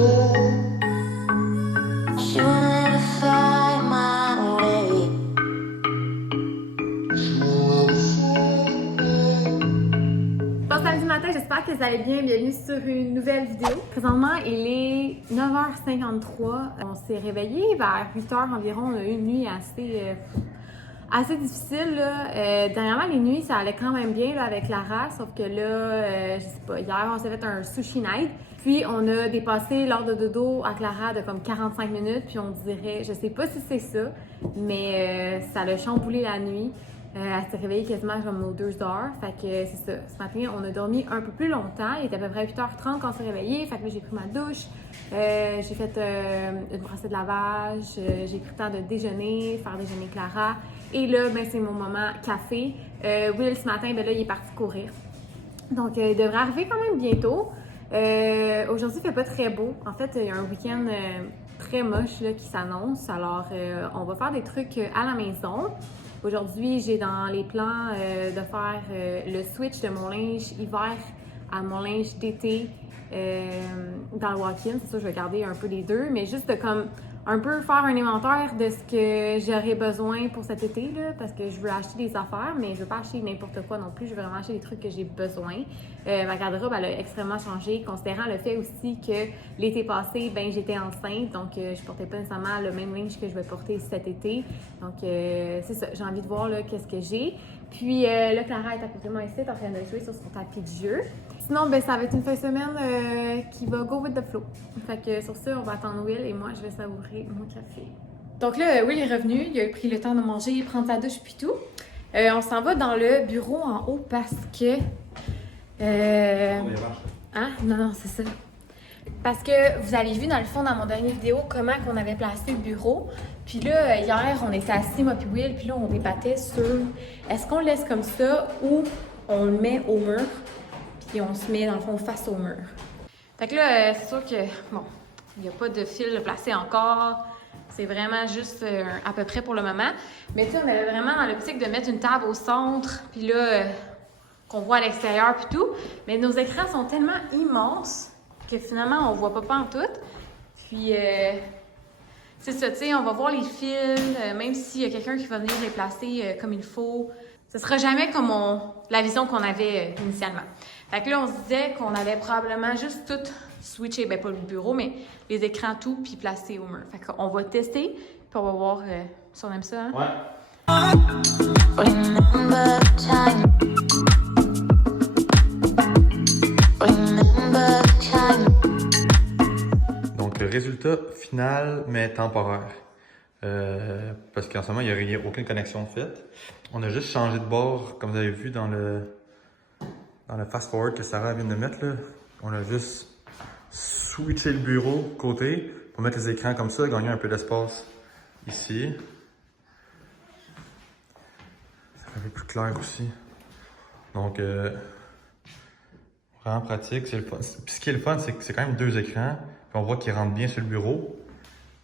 She will never find my way. Bon samedi matin, j'espère que vous allez bien. Bienvenue sur une nouvelle vidéo. Présentement, il est 9h53. On s'est réveillé vers 8h environ. On a eu une nuit assez difficile. Là. Dernièrement, les nuits, ça allait quand même bien là, avec Lara, sauf que là, je sais pas, hier, on s'est fait un sushi night. Puis, on a dépassé l'heure de dodo à Clara de comme 45 minutes. Puis, on dirait, je sais pas si c'est ça, mais ça l'a chamboulé la nuit. Elle s'est réveillée quasiment comme aux 2 heures. Fait que c'est ça. Ce matin, on a dormi un peu plus longtemps. Il était à peu près 8h30 quand on s'est réveillé. Fait que là, j'ai pris ma douche. J'ai fait une brossée de lavage. J'ai pris le temps de déjeuner, faire déjeuner Clara. Et là, ben, c'est mon moment café. Will, ce matin, ben là, il est parti courir. Donc, il devrait arriver quand même bientôt. Aujourd'hui, il fait pas très beau. En fait, il y a un week-end très moche là, qui s'annonce. Alors, on va faire des trucs à la maison. Aujourd'hui, j'ai dans les plans de faire le switch de mon linge hiver à mon linge d'été dans le walk-in. C'est ça, je vais garder un peu les deux, mais juste de comme un peu faire un inventaire de ce que j'aurais besoin pour cet été, là, parce que je veux acheter des affaires, mais je veux pas acheter n'importe quoi non plus. Je veux vraiment acheter des trucs que j'ai besoin. Ma garde-robe, elle a extrêmement changé, considérant le fait aussi que l'été passé, ben j'étais enceinte, donc je portais pas nécessairement le même linge que je vais porter cet été. Donc c'est ça, j'ai envie de voir là qu'est-ce que j'ai. Puis là, Clara est à côté de moi ici, en train de jouer sur son tapis de jeu. Sinon, ben ça va être une fin de semaine qui va go with the flow. Fait que sur ça, on va attendre Will et moi, je vais savourer mon café. Donc là, Will est revenu, il a pris le temps de manger, prendre sa douche puis tout. On s'en va dans le bureau en haut parce que... Hein? Non, c'est ça. Parce que vous avez vu dans le fond, dans mon dernière vidéo, comment qu'on avait placé le bureau. Puis là, hier, on était assis, moi puis Will, puis là, on débattait sur est-ce qu'on le laisse comme ça ou on le met au mur, puis on se met dans le fond face au mur. Fait que là, c'est sûr que, bon, il n'y a pas de fil placé encore. C'est vraiment juste à peu près pour le moment. Mais tu sais, on avait vraiment dans l'optique de mettre une table au centre, puis là, qu'on voit à l'extérieur puis tout. Mais nos écrans sont tellement immenses que finalement, on voit pas en tout. Puis, c'est ça, tu sais, on va voir les fils, même s'il y a quelqu'un qui va venir les placer comme il faut. Ce sera jamais comme la vision qu'on avait initialement. Fait que là, on se disait qu'on allait probablement juste tout switcher, ben pas le bureau, mais les écrans tout, puis placer au mur. Fait qu'on va tester, puis on va voir si on aime ça, hein? Remember time. Remember time. Donc, le résultat final, mais temporaire. Parce qu'en ce moment, il n'y a aucune connexion faite. On a juste changé de bord, comme vous avez vu dans le fast-forward que Sarah vient de mettre. Là. On a juste switché le bureau côté pour mettre les écrans comme ça, gagner un peu d'espace ici. Ça fait un peu plus clair aussi. Donc, vraiment pratique. C'est le fun. Puis ce qui est le fun, c'est que c'est quand même 2 écrans. Puis on voit qu'ils rentrent bien sur le bureau.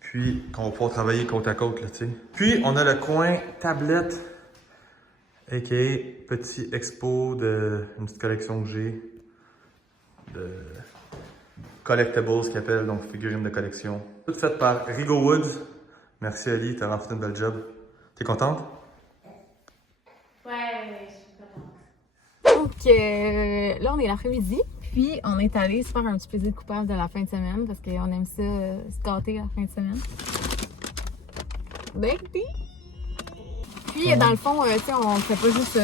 Puis qu'on va pouvoir travailler côte à côte, là, tu sais. Puis on a le coin tablette, a.k.a. petit expo de une petite collection que j'ai de collectibles, qu'ils appellent, donc figurines de collection. Tout fait par Rigo Woods. Merci Ali, t'as vraiment fait une belle job. T'es contente? Ouais, je suis contente. Donc, là, on est l'après-midi. Puis, on est allé se faire un petit plaisir coupable de la fin de semaine parce qu'on aime ça se gâter la fin de semaine. Baby! Puis, dans le fond, tu sais, on ne fait pas juste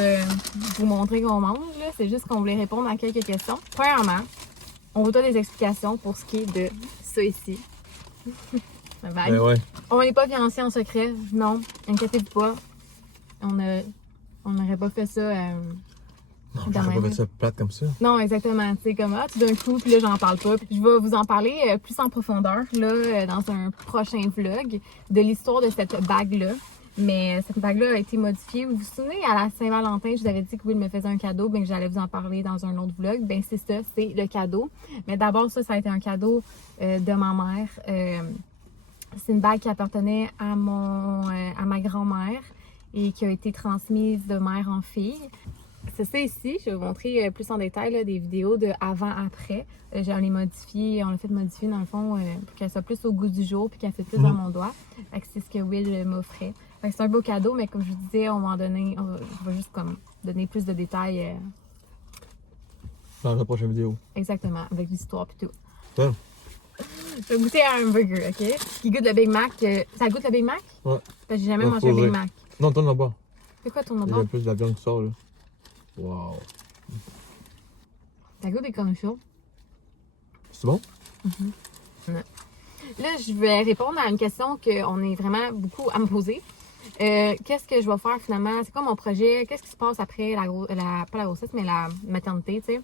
vous montrer qu'on mange, là. C'est juste qu'on voulait répondre à quelques questions. Premièrement, on vous donne des explications pour ce qui est de ça ici. Ben ouais. On n'est pas fiancés en secret, non. Inquiétez-vous pas. On n'aurait pas fait ça. Non, j'aurais pas fait ça plate comme ça. Non, exactement. Tu sais, comme, tout d'un coup, puis là, j'en parle pas. Je vais vous en parler plus en profondeur, là, dans un prochain vlog, de l'histoire de cette bague-là. Mais cette bague-là a été modifiée. Vous vous souvenez, à la Saint-Valentin, je vous avais dit que Will me faisait un cadeau, bien que j'allais vous en parler dans un autre vlog. Ben c'est ça, c'est le cadeau. Mais d'abord, ça a été un cadeau de ma mère. C'est une bague qui appartenait à ma grand-mère et qui a été transmise de mère en fille. c'est ça ici. Je vais vous montrer plus en détail là, des vidéos de avant-après. J'en ai modifié, on l'a fait modifier dans le fond pour qu'elle soit plus au goût du jour puis qu'elle fait plus dans mon doigt. Fait que c'est ce que Will m'offrait. Fait que c'est un beau cadeau, mais comme je vous disais, on va je vais juste comme donner plus de détails. Dans la prochaine vidéo. Exactement, avec l'histoire et tout. Ça? Je vais goûter à un burger, ok? Qui goûte le Big Mac. Ça goûte le Big Mac? Ouais. Parce que j'ai jamais Ouais, mangé un Big faudrait. Mac. Non, tourne là-bas. C'est quoi ton Il y a nom? plus de la viande qui sort, là. Wow. Ça goûte des cornichons. C'est bon? Là, je vais répondre à une question qu'on est vraiment beaucoup à me poser. Qu'est-ce que je vais faire finalement? C'est quoi mon projet? Qu'est-ce qui se passe après pas la grossesse, mais la maternité, tu sais?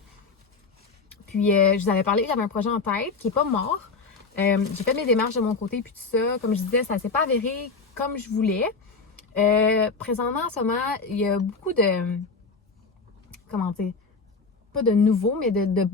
Puis, je vous avais parlé, j'avais un projet en tête qui est pas mort. J'ai fait mes démarches de mon côté, puis tout ça. Comme je disais, ça s'est pas avéré comme je voulais. Présentement, en ce moment, il y a beaucoup de... Comment dire? Pas de nouveaux, mais de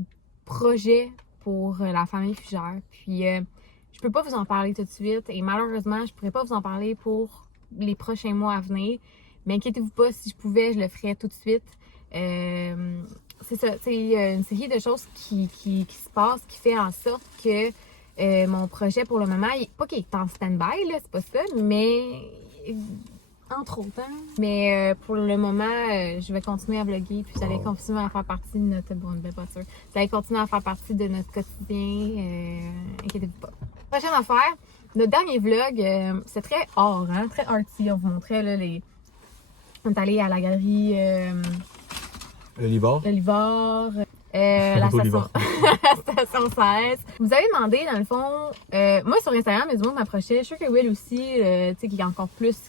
projets pour la famille Fugère. Puis, je peux pas vous en parler tout de suite. Et malheureusement, je pourrais pas vous en parler pour les prochains mois à venir. Mais inquiétez-vous pas, si je pouvais, je le ferais tout de suite. C'est ça, tu sais, il y a une série de choses qui se passent, qui fait en sorte que mon projet pour le moment, pas qu'il est en stand-by, là, c'est pas ça, mais entre autres, hein. Mais pour le moment, je vais continuer à vlogger, puis ça allait continuer à faire partie de notre bonne belle voiture. Ça allait continuer à faire partie de notre quotidien. Inquiétez-vous pas. Prochaine affaire, notre dernier vlog, c'est très art, hein, très arty. On vous montrait là, on est allé à la galerie Le Livard. Le Livard, la station... station 16. Vous avez demandé, dans le fond, moi sur Instagram, il y a du monde m'approchait. Je suis sûre que Will aussi, tu sais,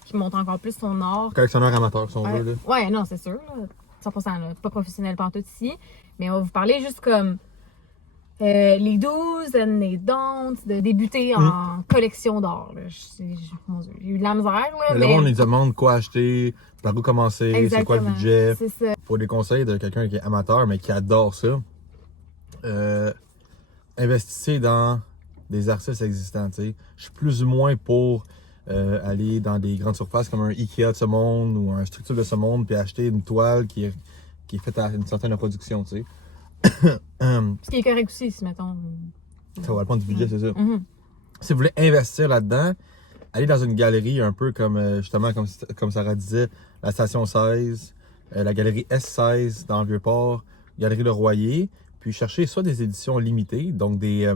qui montre encore plus son art. Collectionneur amateur, si on veut. Là. Ouais, non, c'est sûr. Là, 100%, là, pas professionnel pantoute ici. Mais on va vous parler juste comme les do's and les don'ts de débuter en collection d'art. Mon Dieu, j'ai eu de la misère. Là, mais on nous demande quoi acheter, par où commencer, c'est quoi le budget. C'est ça. Pour des conseils de quelqu'un qui est amateur mais qui adore ça, investissez dans des artistes existants. T'sais. Je suis plus ou moins pour aller dans des grandes surfaces comme un Ikea de ce monde ou un Structure de ce monde puis acheter une toile qui est faite à une certaine production. T'sais. Ce qui est correct aussi, si mettons. Ça va dépendre du budget, c'est ça. Si vous voulez investir là-dedans, allez dans une galerie un peu comme justement comme Sarah disait, la station 16, la galerie S16 dans le Vieux-Port, galerie Le Royer, puis cherchez soit des éditions limitées, donc des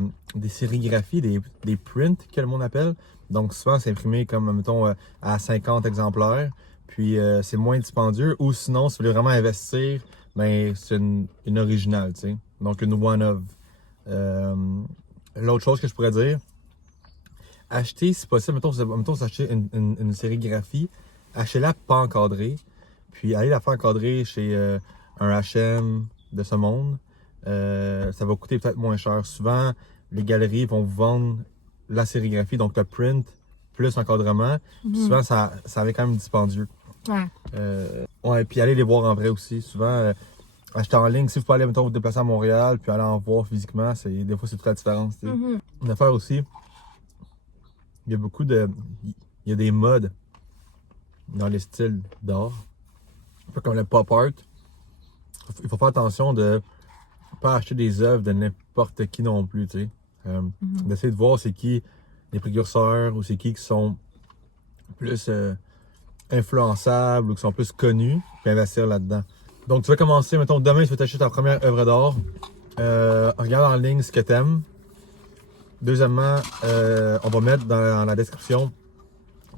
sérigraphies, des prints que le monde appelle. Donc souvent c'est imprimé comme mettons à 50 exemplaires, puis c'est moins dispendieux. Ou sinon, si vous voulez vraiment investir, ben c'est une originale, tu sais. Donc une one of. L'autre chose que je pourrais dire, achetez si possible, mettons vous achetez une sérigraphie, achetez-la pas encadrée, puis allez la faire encadrer chez un H&M de ce monde. Ça va coûter peut-être moins cher. Souvent, les galeries vont vous vendre la sérigraphie, donc le print plus encadrement. Souvent, ça avait quand même dispendieux. Ouais, puis allez les voir en vrai aussi. Souvent, acheter en ligne, si vous pouvez aller, mettons, vous déplacer à Montréal, puis aller en voir physiquement, des fois, c'est toute la différence. Une affaire aussi, il y a beaucoup de... Il y a des modes dans les styles d'art. Un peu comme le pop art. Il faut faire attention de pas acheter des œuvres de n'importe qui non plus, tu sais. D'essayer de voir c'est qui les précurseurs ou c'est qui sont plus influençables ou qui sont plus connus, puis investir là-dedans. Donc tu vas commencer, mettons, demain tu vas t'acheter ta première œuvre d'art. Regarde en ligne ce que t'aimes. Deuxièmement, on va mettre dans la description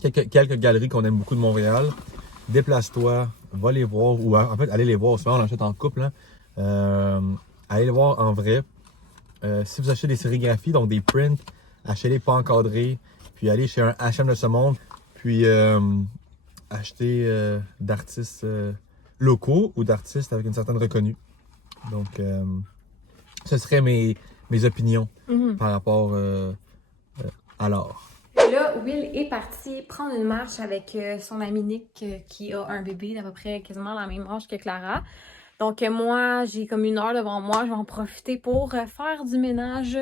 quelques galeries qu'on aime beaucoup de Montréal. Déplace-toi, va les voir, ou en fait, allez les voir. Souvent, on achète en couple. Hein. Allez les voir en vrai. Si vous achetez des sérigraphies, donc des prints, achetez-les pas encadrés. Puis allez chez un H&M de ce monde. Puis achetez d'artistes locaux ou d'artistes avec une certaine reconnu. Donc, ce serait mes opinions par rapport à l'art. Là, Will est parti prendre une marche avec son ami Nick qui a un bébé d'à peu près quasiment la même âge que Clara. Donc moi, j'ai comme 1 heure devant moi. Je vais en profiter pour faire du ménage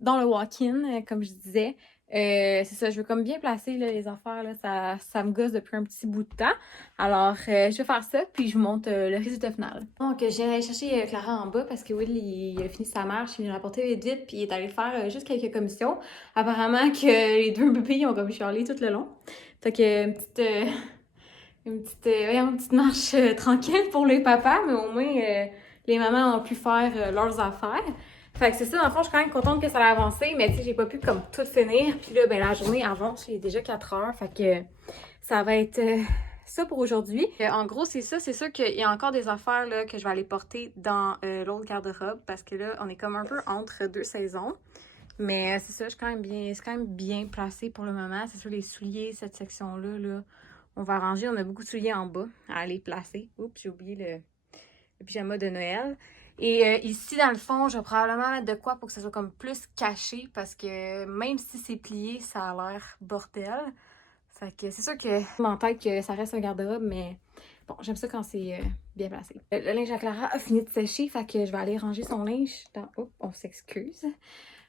dans le walk-in, comme je disais. C'est ça, je veux comme bien placer là, les affaires, là, ça me gosse depuis un petit bout de temps. Alors, je vais faire ça, puis je vous montre le résultat final. Donc, je viens d'aller chercher Clara en bas parce que Will, il a fini sa marche, il vient l'apporter vite, puis il est allé faire juste quelques commissions. Apparemment que les deux bébés, ils ont comme chialé tout le long. Fait que une petite marche tranquille pour les papas, mais au moins, les mamans ont pu faire leurs affaires. Fait que c'est ça, dans le fond, je suis quand même contente que ça ait avancé, mais tu sais, j'ai pas pu comme tout finir. Puis là, ben la journée avance, il est déjà 4 heures, fait que ça va être ça pour aujourd'hui. En gros, c'est ça, c'est sûr qu'il y a encore des affaires là, que je vais aller porter dans l'autre garde-robe, parce que là, on est comme un peu entre deux saisons. Mais c'est ça, c'est quand même bien placé pour le moment. C'est sûr, les souliers, cette section-là, là, on va arranger. On a beaucoup de souliers en bas à aller placer. Oups, j'ai oublié le pyjama de Noël. Et ici, dans le fond, je vais probablement mettre de quoi pour que ça soit comme plus caché parce que même si c'est plié, ça a l'air bordel. Fait que c'est sûr que en tête que ça reste un garde-robe, mais bon, j'aime ça quand c'est bien placé. Le linge à Clara a fini de sécher, fait que je vais aller ranger son linge dans... Oh, on s'excuse.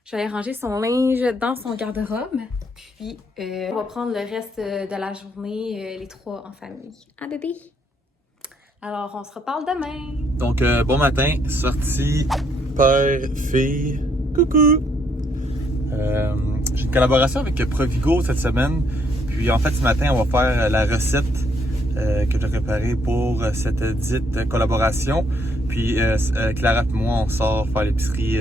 Je vais aller ranger son linge dans son garde-robe. Puis, on va prendre le reste de la journée, les trois en famille. Ah, bébé! Alors, on se reparle demain! Donc, bon matin, sortie père, fille. Coucou! J'ai une collaboration avec Provigo cette semaine. Puis, en fait, ce matin, on va faire la recette que j'ai préparée pour cette dite collaboration. Puis, Clara et moi, on sort faire l'épicerie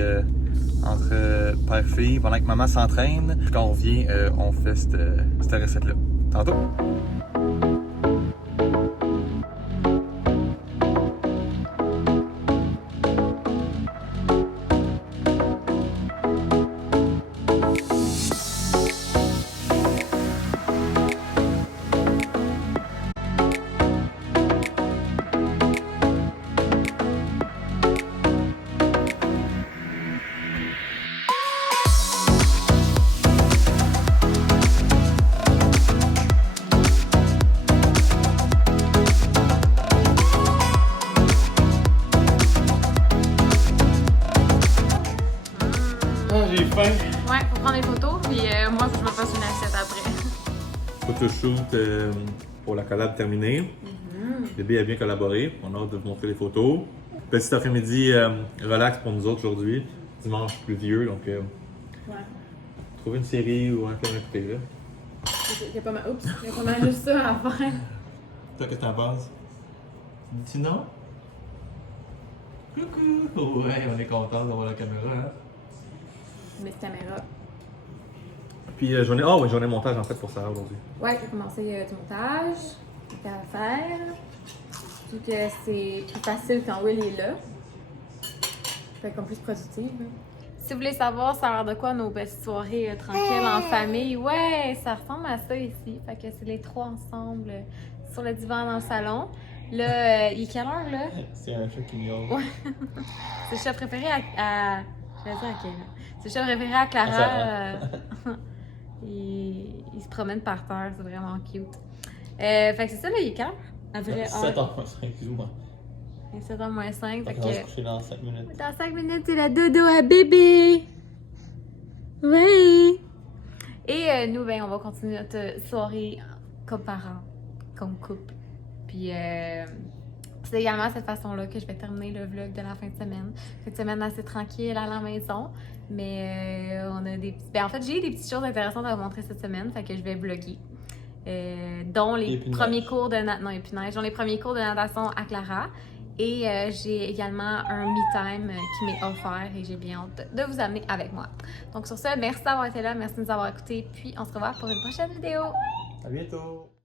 entre père et fille pendant que maman s'entraîne. Quand on revient, on fait cette recette-là. Tantôt! J'ai faim. Ouais, faut prendre des photos, puis moi, faut que je me fasse une assiette après. Photoshoot pour la collab terminée. Le bébé a bien collaboré. On a hâte de vous montrer les photos. Petit après-midi relax pour nous autres aujourd'hui. Dimanche pluvieux, donc Ouais. trouver une série ou un film à écouter là. Il y a pas mal, oups, il y a pas mal juste ça à faire. Toi, qu'est-ce que t'en penses? Dis-tu non? Coucou! Ouais, on est content d'avoir la caméra, hein? Mes caméras. Puis journée montage en fait pour Sarah aujourd'hui. Ouais, j'ai commencé du montage, des affaires. Je trouve que c'est plus facile quand Will est là. Fait comme plus productive. Si vous voulez savoir ça a l'air de quoi nos petites soirées tranquilles en famille, ouais, ça ressemble à ça ici. Fait que c'est les trois ensemble sur le divan dans le salon. Là, il est quelle heure là? C'est un chat qui miaule. Ouais. C'est le chat préféré à... Je vais dire à Kayla. C'est le chat préféré à Clara. Il se promène par terre, c'est vraiment cute. Fait que c'est ça, là, il est quelle heure? À vrai 7h05, excuse-moi. Il est 7h moins 5. Fait On va se que... coucher dans 5 minutes. Dans 5 minutes, c'est la dodo à bébé! Oui! Et nous, ben, on va continuer notre soirée comme parents, comme couple. Puis, c'est également cette façon-là que je vais terminer le vlog de la fin de semaine. Cette semaine assez tranquille à la maison. Mais on a des petits... Ben, en fait, j'ai des petites choses intéressantes à vous montrer cette semaine. Fait que je vais vlogger. Dont les premiers cours de natation. Non, il n'y a plus de neige. Dont les premiers cours de natation à Clara. Et j'ai également un me-time qui m'est offert et j'ai bien hâte de vous amener avec moi. Donc sur ce, merci d'avoir été là, merci de nous avoir écoutés. Puis on se revoit pour une prochaine vidéo. À bientôt!